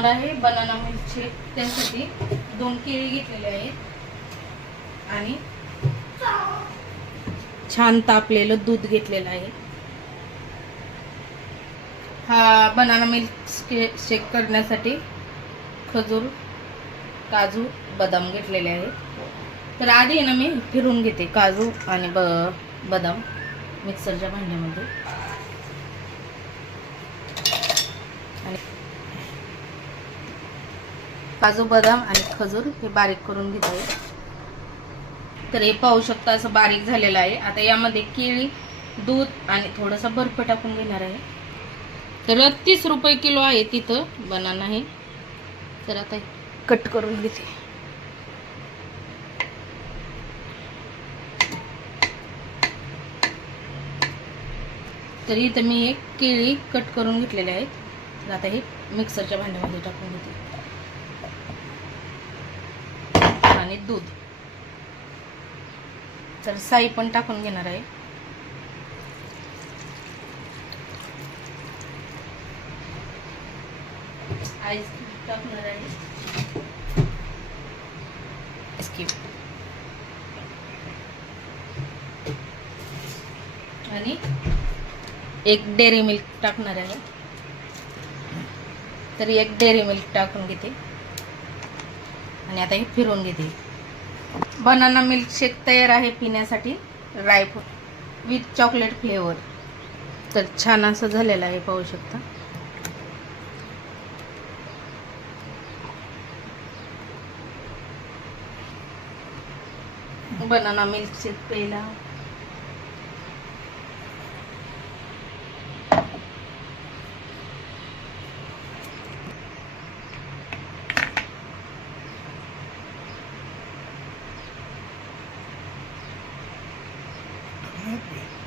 तर आहे banana milkshake त्यासाठी दोन केळी घेतलेले आहेत. आणि छान तापलेलं दूध घेतलेलं आहे. हा बनाना मिल्क शेक करण्यासाठी खजूर काजू बदाम घेतलेले आहेत. तर आधी आहे ना मी फिरून घेते काजू आणि ब बदाम मिक्सरच्या भांड्यामध्ये. आणि काजू बदाम आणि खजूर हे बारीक करून घेते. तर हे पाहू शकता असं बारीक झालेलं आहे. आता यामध्ये केळी दूध आणि थोडासा बर्फ टाकून घेणार आहे. तर तीस रुपये किलो आहे तिथं बनाना हे. तर आता कट करून घेते. तर इथं मी एक केळी कट करून घेतलेले आहेत तर आता हे मिक्सरच्या भांड्यामध्ये टाकून घेते. आणि दूध. तर साई पण टाकून घेणार आहे. आईस टाकणार आहे. आणि एक डेअरी मिल्क टाकणार आहे. तर एक डेअरी मिल्क टाकून घेते. आणि आता हे फिरून घेते. बनाना मिल्कशेक तयार आहे पिण्यासाठी. ड्रायफ्रूट विथ चॉकलेट फ्लेवर तर छान असं झालेलं आहे पाहू शकता. बनाना मिल्कशेक प्यायला. happy.